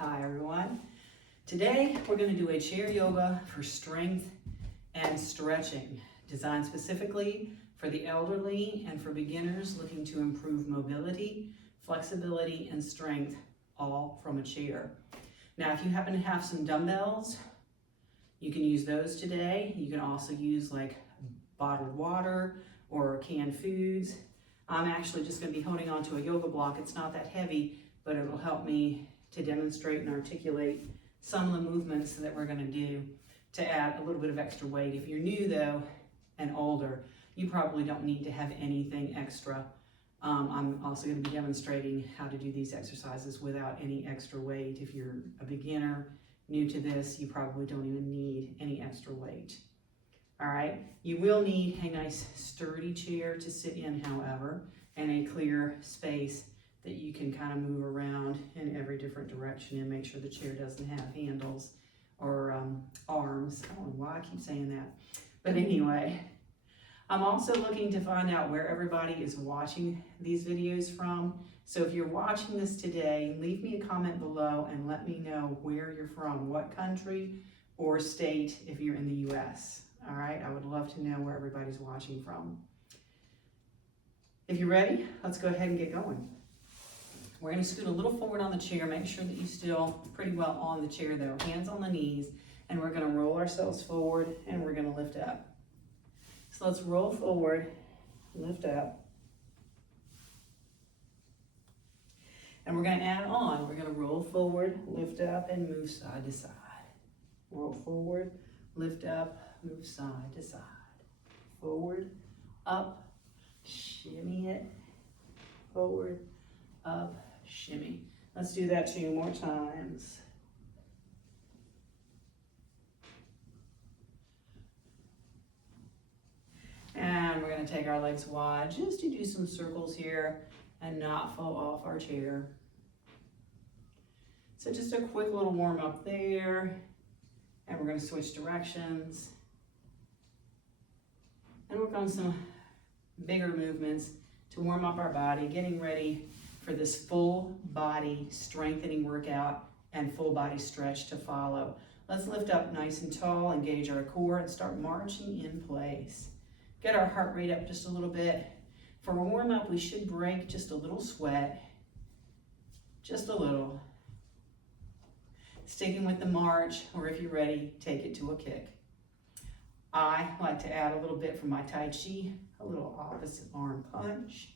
Hi everyone. Today we're going to do a chair yoga for strength and stretching, designed specifically for the elderly and for beginners looking to improve mobility, flexibility, and strength, all from a chair. Now, if you happen to have some dumbbells, you can use those today. You can also use like bottled water or canned foods. I'm actually just going to be holding onto a yoga block. It's not that heavy, but it'll help me to demonstrate and articulate some of the movements that we're going to do to add a little bit of extra weight. If you're new though and older, you probably don't need to have anything extra. I'm also going to be demonstrating how to do these exercises without any extra weight. If you're a beginner, new to this, you probably don't even need any extra weight. All right, you will need a nice sturdy chair to sit in, however, and a clear space that you can kind of move around in every different direction and make sure the chair doesn't have handles or arms. I don't know why I keep saying that. But anyway, I'm also looking to find out where everybody is watching these videos from. So if you're watching this today, leave me a comment below and let me know where you're from, what country or state if you're in the US. All right, I would love to know where everybody's watching from. If you're ready, let's go ahead and get going. We're going to scoot a little forward on the chair. Make sure that you're still pretty well on the chair though. Hands on the knees, and we're going to roll ourselves forward and we're going to lift up. So let's roll forward, lift up. And we're going to add on. We're going to roll forward, lift up, and move side to side. Roll forward, lift up, move side to side. Forward, up, shimmy it. Forward, up, shimmy. Let's do that 2 more times. And we're going to take our legs wide just to do some circles here and not fall off our chair. So just a quick little warm up there. And we're going to switch directions and work on some bigger movements to warm up our body, getting ready for this full body strengthening workout and full body stretch to follow. Let's lift up nice and tall, engage our core, and start marching in place. Get our heart rate up just a little bit. For a warm up, we should break just a little sweat, just a little. Sticking with the march, or if you're ready, take it to a kick. I like to add a little bit from my Tai Chi, a little opposite arm punch.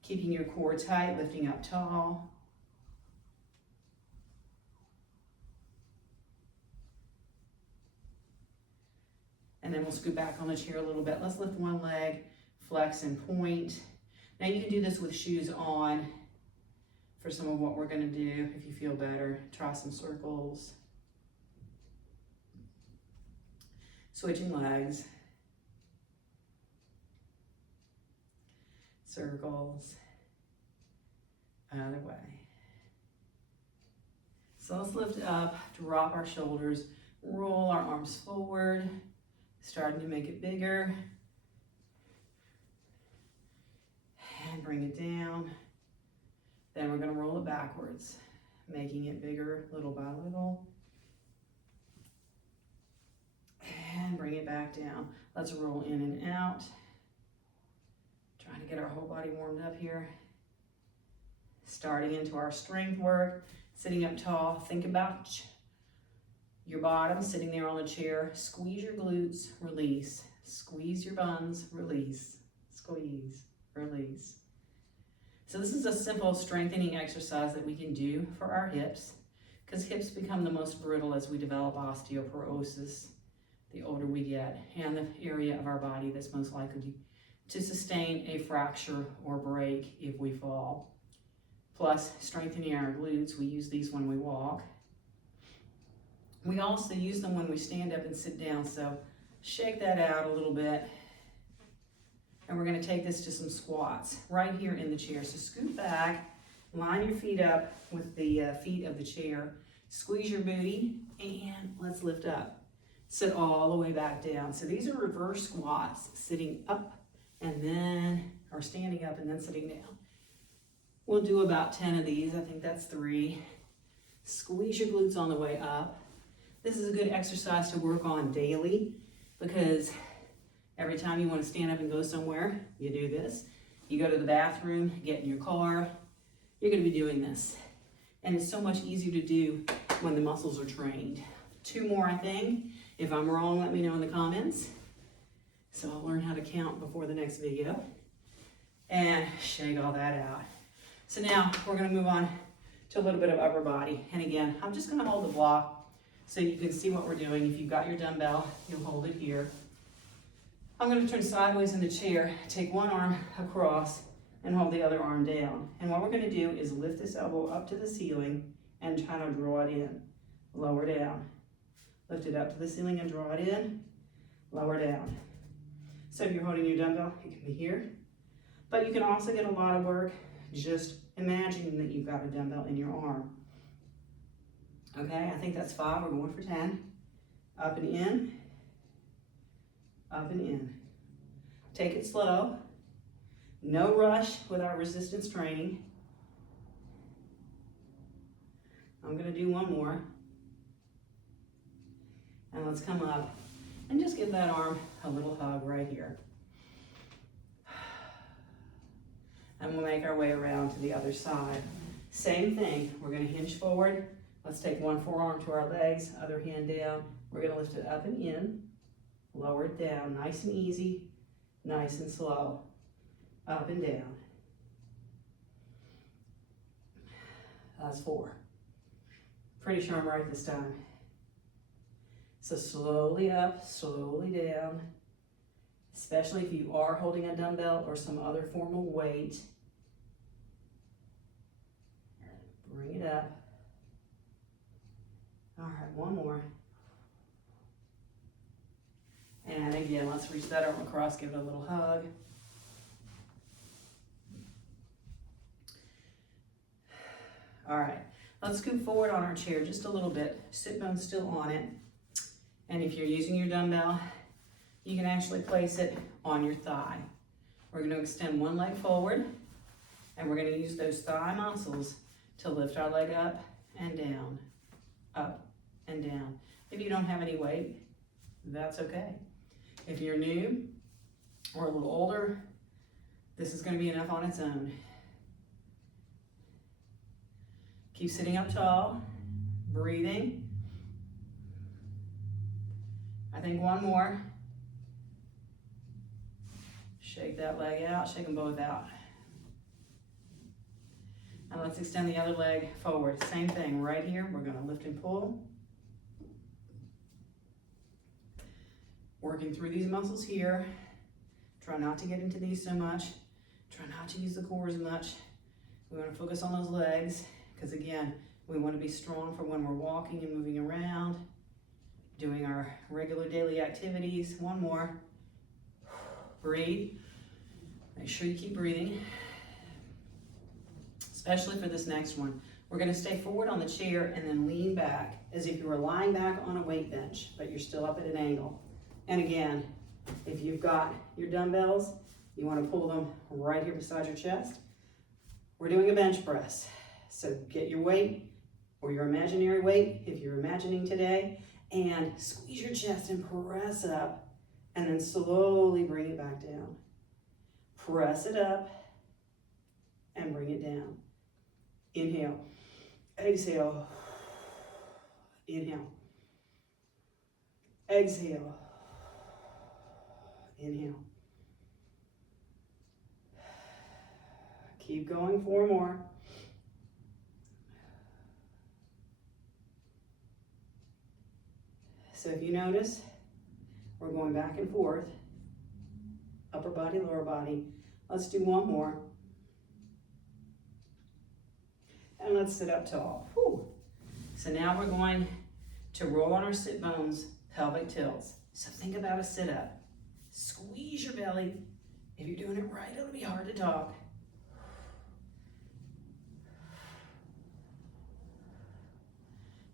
Keeping your core tight, lifting up tall. And then we'll scoot back on the chair a little bit. Let's lift one leg, flex and point. Now you can do this with shoes on for some of what we're going to do. If you feel better, try some circles. Switching legs. Circles. Other way. So let's lift up, drop our shoulders, roll our arms forward, starting to make it bigger. And bring it down. Then we're going to roll it backwards, making it bigger little by little. And bring it back down. Let's roll in and out. Trying to get our whole body warmed up here. Starting into our strength work, sitting up tall. Think about your bottom, sitting there on a chair. Squeeze your glutes, release. Squeeze your buns, release. Squeeze, release. So this is a simple strengthening exercise that we can do for our hips, because hips become the most brittle as we develop osteoporosis the older we get, and the area of our body that's most likely to sustain a fracture or break if we fall. Plus, strengthening our glutes, we use these when we walk. We also use them when we stand up and sit down, so shake that out a little bit. And we're going to take this to some squats right here in the chair. So scoot back, line your feet up with the feet of the chair, squeeze your booty, and let's lift up. Sit all the way back down. So these are reverse squats, sitting up and then, or standing up and then sitting down. We'll do about 10 of these. I think that's 3. Squeeze your glutes on the way up. This is a good exercise to work on daily because every time you want to stand up and go somewhere, you do this. You go to the bathroom, get in your car, you're going to be doing this. And it's so much easier to do when the muscles are trained. 2 more, I think. If I'm wrong, let me know in the comments. So I'll learn how to count before the next video. And shake all that out. So now we're going to move on to a little bit of upper body. And again, I'm just going to hold the block so you can see what we're doing. If you've got your dumbbell, you'll hold it here. I'm going to turn sideways in the chair, take one arm across, and hold the other arm down. And what we're going to do is lift this elbow up to the ceiling and try to draw it in. Lower down. Lift it up to the ceiling and draw it in. Lower down. So if you're holding your dumbbell, it can be here. But you can also get a lot of work just imagining that you've got a dumbbell in your arm. Okay, I think that's 5. We're going for 10. Up and in. Up and in. Take it slow. No rush with our resistance training. I'm going to do one more. And let's come up and just give that arm a little hug right here. And we'll make our way around to the other side. Same thing, we're going to hinge forward. Let's take one forearm to our legs, other hand down. We're going to lift it up and in, lower it down, nice and easy, nice and slow. Up and down. That's 4. Pretty sure I'm right this time. So slowly up, slowly down, especially if you are holding a dumbbell or some other formal weight. Bring it up. All right, one more. And again, let's reach that arm across, give it a little hug. All right, let's scoot forward on our chair just a little bit. Sit bone's still on it. And if you're using your dumbbell, you can actually place it on your thigh. We're going to extend one leg forward, and we're going to use those thigh muscles to lift our leg up and down, up and down. If you don't have any weight, that's okay. If you're new or a little older, this is going to be enough on its own. Keep sitting up tall, breathing. I think one more. Shake that leg out, shake them both out. And let's extend the other leg forward. Same thing right here. We're going to lift and pull. Working through these muscles here. Try not to get into these so much. Try not to use the core as much. We want to focus on those legs because, again, we want to be strong for when we're walking and moving around, doing our regular daily activities. One more. Breathe. Make sure you keep breathing, especially for this next one. We're going to stay forward on the chair and then lean back as if you were lying back on a weight bench, but you're still up at an angle. And again, if you've got your dumbbells, you want to pull them right here beside your chest. We're doing a bench press. So get your weight or your imaginary weight, if you're imagining today, and squeeze your chest and press up, and then slowly bring it back down. Press it up and bring it down. Inhale, exhale, inhale, exhale, inhale. Keep going, 4 more. So if you notice, we're going back and forth, upper body, lower body. Let's do one more. And let's sit up tall. Whew. So now we're going to roll on our sit bones, pelvic tilts. So think about a sit up. Squeeze your belly. If you're doing it right, it'll be hard to talk.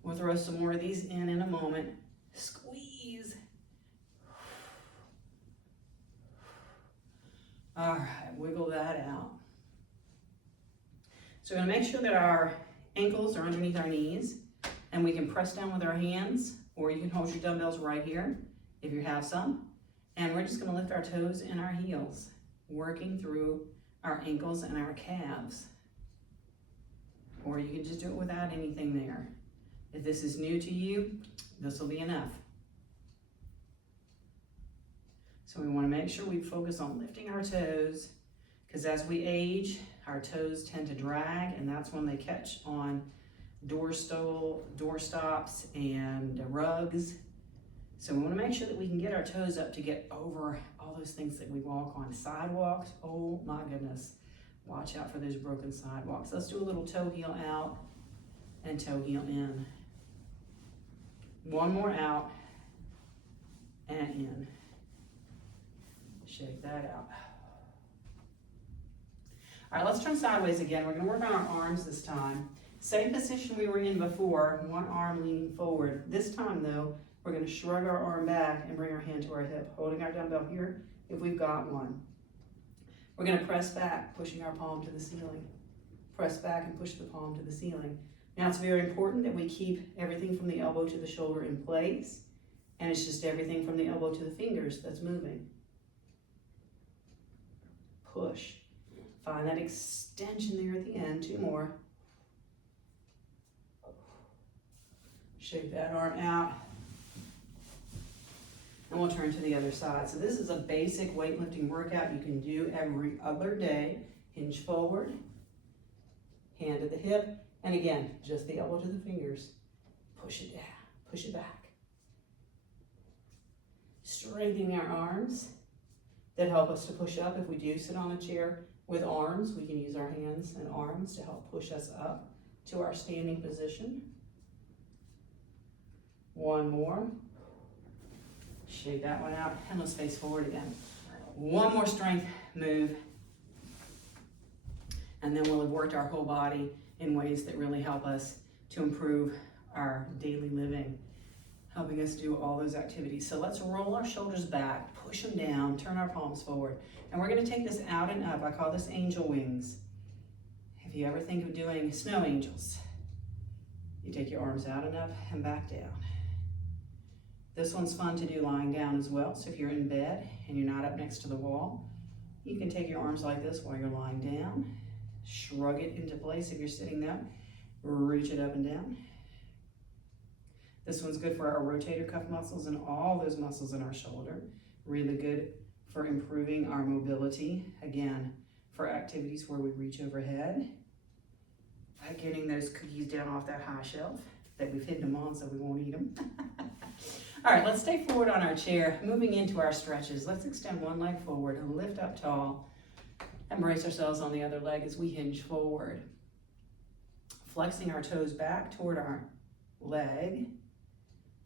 We'll throw some more of these in a moment. Squeeze. All right, wiggle that out. So we're going to make sure that our ankles are underneath our knees, and we can press down with our hands, or you can hold your dumbbells right here if you have some. And we're just gonna lift our toes and our heels, working through our ankles and our calves. Or you can just do it without anything there. If this is new to you, this will be enough. So we want to make sure we focus on lifting our toes, because as we age, our toes tend to drag, and that's when they catch on door stops and rugs. So we want to make sure that we can get our toes up to get over all those things that we walk on. Sidewalks, oh my goodness. Watch out for those broken sidewalks. Let's do a little toe heel out and toe heel in. One more out and in. Shake that out. All right, let's turn sideways again. We're gonna work on our arms this time. Same position we were in before, one arm leaning forward. This time though, we're gonna shrug our arm back and bring our hand to our hip, holding our dumbbell here if we've got one. We're gonna press back, pushing our palm to the ceiling. Press back and push the palm to the ceiling. Now it's very important that we keep everything from the elbow to the shoulder in place, and it's just everything from the elbow to the fingers that's moving. Push. Find that extension there at the end. Two more. Shake that arm out. And we'll turn to the other side. So this is a basic weightlifting workout you can do every other day. Hinge forward, hand to the hip, and again, just the elbow to the fingers. Push it down, push it back. Strengthening our arms that help us to push up. If we do sit on a chair with arms, we can use our hands and arms to help push us up to our standing position. One more. Shake that one out, and let's face forward again. One more strength move, and then we'll have worked our whole body in ways that really help us to improve our daily living, helping us do all those activities. So let's roll our shoulders back, push them down, turn our palms forward, and we're gonna take this out and up. I call this angel wings. If you ever think of doing snow angels, you take your arms out and up and back down. This one's fun to do lying down as well. So if you're in bed and you're not up next to the wall, you can take your arms like this while you're lying down, shrug it into place if you're sitting up, reach it up and down. This one's good for our rotator cuff muscles and all those muscles in our shoulder. Really good for improving our mobility. Again, for activities where we reach overhead, by getting those cookies down off that high shelf that we've hidden them on so we won't eat them. All right, let's stay forward on our chair, moving into our stretches. Let's extend one leg forward and lift up tall and brace ourselves on the other leg as we hinge forward. Flexing our toes back toward our leg,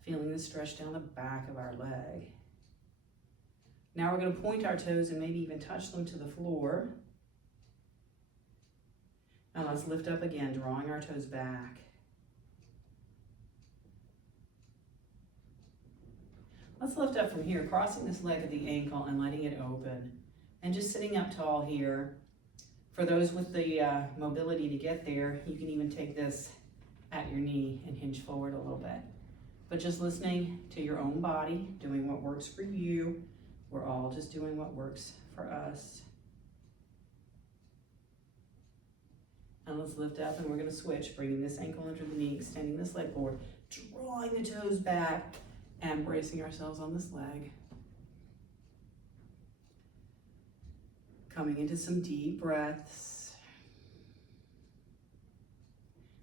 feeling the stretch down the back of our leg. Now we're going to point our toes and maybe even touch them to the floor. And let's lift up again, drawing our toes back. Let's lift up from here, crossing this leg at the ankle and letting it open. And just sitting up tall here. For those with the mobility to get there, you can even take this at your knee and hinge forward a little bit. But just listening to your own body, doing what works for you. We're all just doing what works for us. And let's lift up, and we're going to switch, bringing this ankle under the knee, extending this leg forward, drawing the toes back, and bracing ourselves on this leg. Coming into some deep breaths.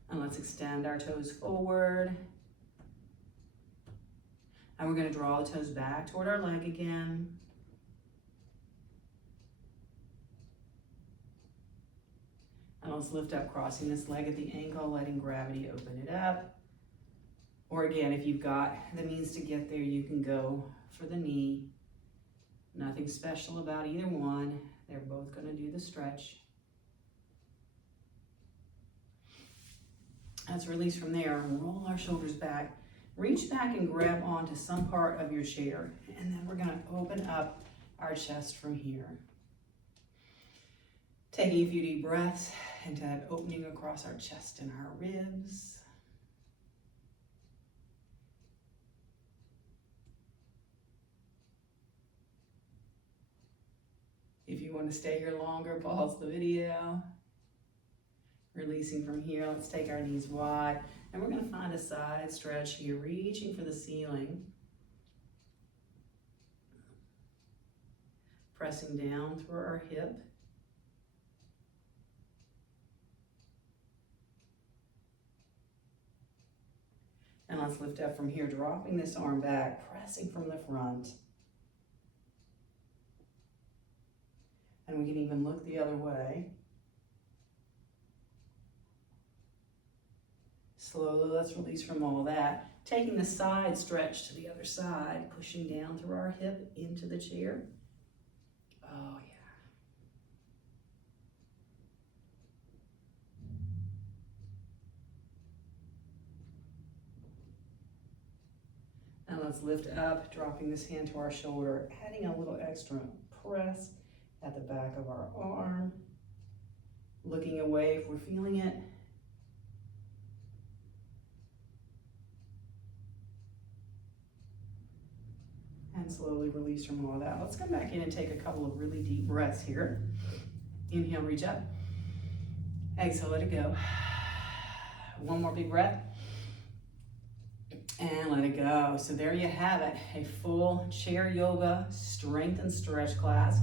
And let's extend our toes forward. And we're going to draw the toes back toward our leg again. And let's lift up, crossing this leg at the ankle, letting gravity open it up. Or again, if you've got the means to get there, you can go for the knee. Nothing special about either one. They're both going to do the stretch. Let's release from there. Roll our shoulders back. Reach back and grab onto some part of your chair. And then we're going to open up our chest from here. Taking a few deep breaths into that opening across our chest and our ribs. If you want to stay here longer, pause the video. Releasing from here, let's take our knees wide. And we're going to find a side stretch here, reaching for the ceiling. Pressing down through our hip. And let's lift up from here, dropping this arm back, pressing from the front. And we can even look the other way. Slowly, let's release from all that. Taking the side stretch to the other side, pushing down through our hip into the chair. Oh, yeah. And let's lift up, dropping this hand to our shoulder, adding a little extra press at the back of our arm. Looking away if we're feeling it. And slowly release from all that. Let's come back in and take a couple of really deep breaths here. Inhale, reach up. Exhale, let it go. One more big breath. And let it go. So there you have it, a full chair yoga strength and stretch class,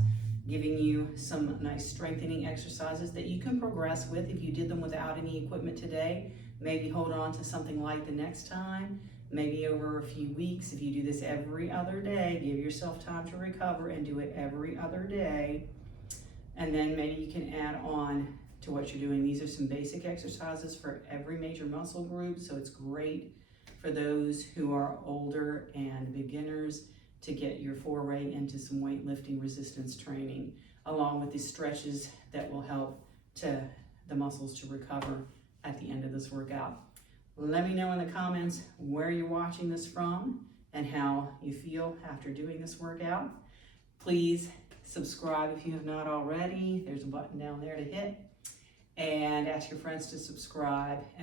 giving you some nice strengthening exercises that you can progress with if you did them without any equipment today. Maybe hold on to something light the next time. Maybe over a few weeks, if you do this every other day, give yourself time to recover and do it every other day. And then maybe you can add on to what you're doing. These are some basic exercises for every major muscle group, so it's great for those who are older and beginners to get your foray into some weightlifting resistance training, along with these stretches that will help the muscles to recover at the end of this workout. Let me know in the comments where you're watching this from and how you feel after doing this workout. Please subscribe if you have not already. There's a button down there to hit. And ask your friends to subscribe. And